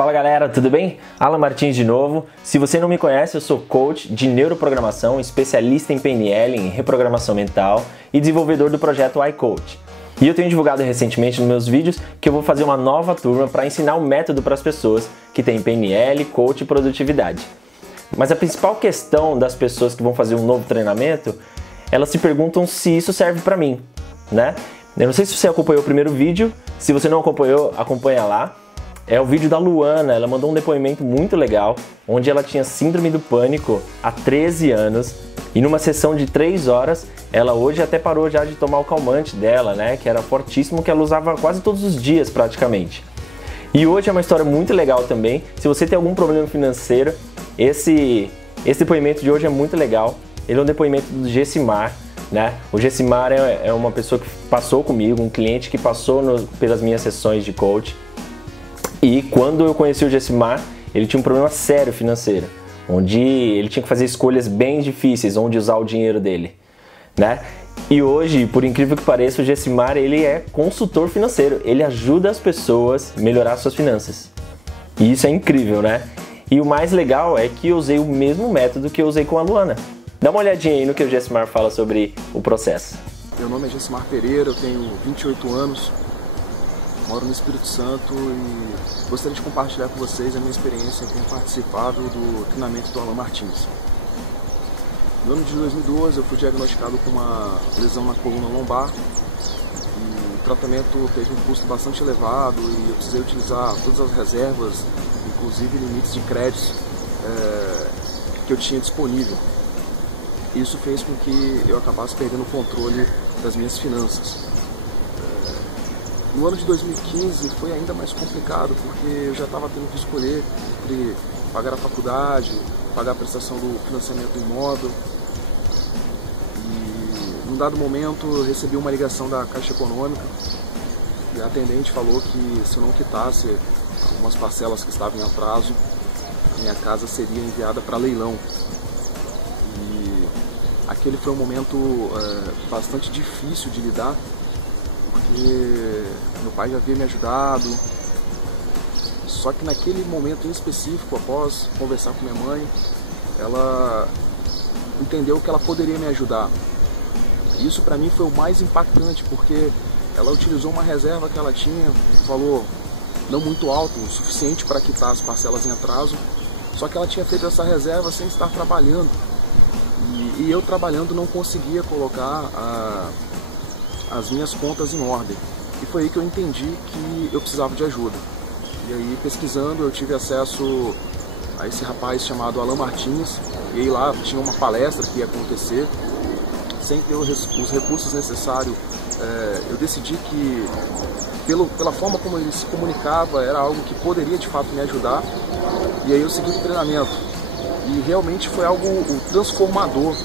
Fala galera, tudo bem? Alan Martins de novo. Se você não me conhece, eu sou coach de neuroprogramação, especialista em PNL, em reprogramação mental e desenvolvedor do projeto iCoach. E eu tenho divulgado recentemente nos meus vídeos que eu vou fazer uma nova turma para ensinar o método para as pessoas que têm PNL, coach e produtividade. Mas a principal questão das pessoas que vão fazer um novo treinamento, elas se perguntam se isso serve para mim, né? Eu não sei se você acompanhou o primeiro vídeo, se você não acompanhou, acompanha lá. É o vídeo da Luana, ela mandou um depoimento muito legal, onde ela tinha síndrome do pânico há 13 anos e numa sessão de 3 horas, ela hoje até parou já de tomar o calmante dela, né, que era fortíssimo, que ela usava quase todos os dias praticamente. E hoje é uma história muito legal também. Se você tem algum problema financeiro, esse depoimento de hoje é muito legal. Ele é um depoimento do Gessimar, né? O Gessimar é uma pessoa que passou comigo, um cliente que passou pelas minhas sessões de coach. E quando eu conheci o Gessimar, ele tinha um problema sério financeiro, onde ele tinha que fazer escolhas bem difíceis, onde usar o dinheiro dele, né? E hoje, por incrível que pareça, o Gessimar, ele é consultor financeiro, ele ajuda as pessoas a melhorar suas finanças. E isso é incrível, né? E o mais legal é que eu usei o mesmo método que eu usei com a Luana. Dá uma olhadinha aí no que o Gessimar fala sobre o processo. Meu nome é Gessimar Pereira, eu tenho 28 anos, moro no Espírito Santo e gostaria de compartilhar com vocês a minha experiência em ter participado do treinamento do Alan Martins. No ano de 2012 eu fui diagnosticado com uma lesão na coluna lombar e o tratamento teve um custo bastante elevado e eu precisei utilizar todas as reservas, inclusive limites de créditos que eu tinha disponível. Isso fez com que eu acabasse perdendo o controle das minhas finanças. No ano de 2015 foi ainda mais complicado, porque eu já estava tendo que escolher entre pagar a faculdade, pagar a prestação do financiamento do imóvel. E num dado momento eu recebi uma ligação da Caixa Econômica e a atendente falou que se eu não quitasse algumas parcelas que estavam em atraso, minha casa seria enviada para leilão. E aquele foi um momento bastante difícil de lidar, porque meu pai já havia me ajudado, só que naquele momento em específico, após conversar com minha mãe, ela entendeu que ela poderia me ajudar. Isso para mim foi o mais impactante, porque ela utilizou uma reserva que ela tinha, valor não muito alto, o suficiente para quitar as parcelas em atraso, só que ela tinha feito essa reserva sem estar trabalhando. E eu trabalhando não conseguia colocar as minhas contas em ordem. E foi aí que eu entendi que eu precisava de ajuda. E aí, pesquisando, eu tive acesso a esse rapaz chamado Alan Martins. E aí lá tinha uma palestra que ia acontecer. Sem ter os recursos necessários, eu decidi que, pela forma como ele se comunicava, era algo que poderia de fato me ajudar. E aí eu segui o treinamento. E realmente foi algo transformador,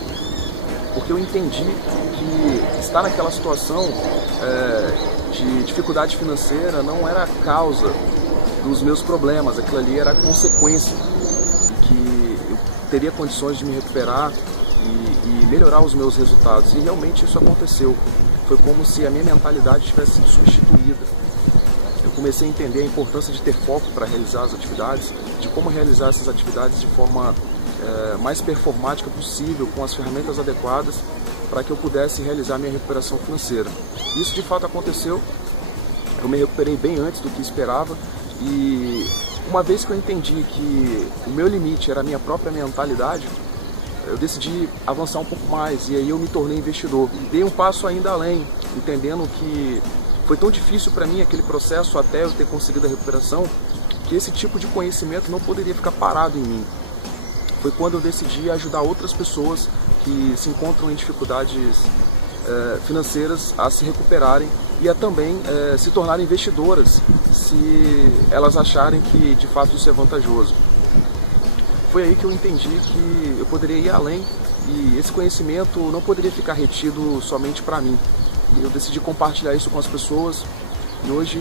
porque eu entendi que estar naquela situação de dificuldade financeira não era a causa dos meus problemas, aquilo ali era a consequência, e que eu teria condições de me recuperar e melhorar os meus resultados. E realmente isso aconteceu. Foi como se a minha mentalidade tivesse sido substituída. Eu comecei a entender a importância de ter foco para realizar as atividades, de como realizar essas atividades de forma mais performática possível, com as ferramentas adequadas, para que eu pudesse realizar minha recuperação financeira. Isso de fato aconteceu, eu me recuperei bem antes do que esperava, e uma vez que eu entendi que o meu limite era a minha própria mentalidade, eu decidi avançar um pouco mais, e aí eu me tornei investidor. Dei um passo ainda além, entendendo que foi tão difícil para mim aquele processo até eu ter conseguido a recuperação, que esse tipo de conhecimento não poderia ficar parado em mim. Foi quando eu decidi ajudar outras pessoas que se encontram em dificuldades financeiras a se recuperarem e a também se tornarem investidoras, se elas acharem que de fato isso é vantajoso. Foi aí que eu entendi que eu poderia ir além e esse conhecimento não poderia ficar retido somente para mim. Eu decidi compartilhar isso com as pessoas e hoje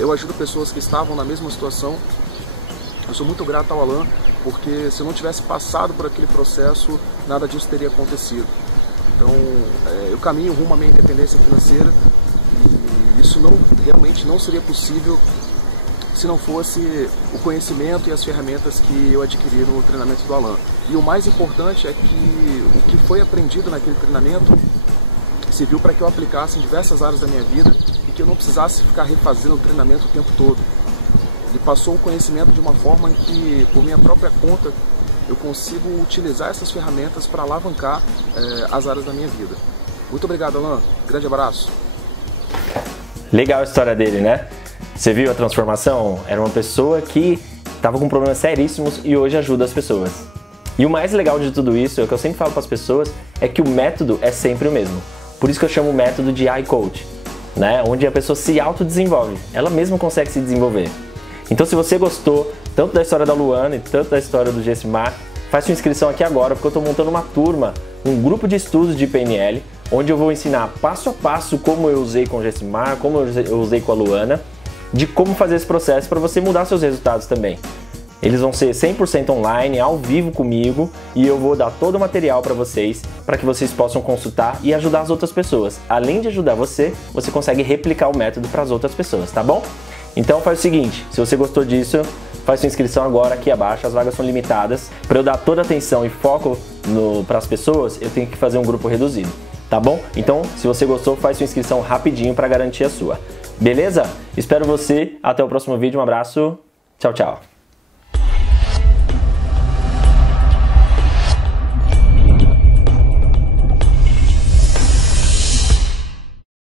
eu ajudo pessoas que estavam na mesma situação. Eu sou muito grato ao Alan, porque se eu não tivesse passado por aquele processo, nada disso teria acontecido. Então, eu caminho rumo à minha independência financeira e isso realmente não seria possível se não fosse o conhecimento e as ferramentas que eu adquiri no treinamento do Alan. E o mais importante é que o que foi aprendido naquele treinamento serviu para que eu aplicasse em diversas áreas da minha vida e que eu não precisasse ficar refazendo o treinamento o tempo todo. Ele passou o conhecimento de uma forma em que, por minha própria conta, eu consigo utilizar essas ferramentas para alavancar as áreas da minha vida. Muito obrigado, Alan. Grande abraço. Legal a história dele, né? Você viu a transformação? Era uma pessoa que estava com problemas seríssimos e hoje ajuda as pessoas. E o mais legal de tudo isso, é o que eu sempre falo para as pessoas, é que o método é sempre o mesmo. Por isso que eu chamo o método de iCoach, né? Onde a pessoa se autodesenvolve. Ela mesma consegue se desenvolver. Então, se você gostou tanto da história da Luana e tanto da história do Gessimar, faz sua inscrição aqui agora, porque eu estou montando uma turma, um grupo de estudos de PNL, onde eu vou ensinar passo a passo como eu usei com o Gessimar, como eu usei com a Luana, de como fazer esse processo para você mudar seus resultados também. Eles vão ser 100% online, ao vivo comigo, e eu vou dar todo o material para que vocês possam consultar e ajudar as outras pessoas. Além de ajudar você, você consegue replicar o método para as outras pessoas, tá bom? Então faz o seguinte, se você gostou disso, faz sua inscrição agora aqui abaixo, as vagas são limitadas. Para eu dar toda a atenção e foco para as pessoas, eu tenho que fazer um grupo reduzido, tá bom? Então, se você gostou, faz sua inscrição rapidinho para garantir a sua. Beleza? Espero você, até o próximo vídeo, um abraço, tchau, tchau.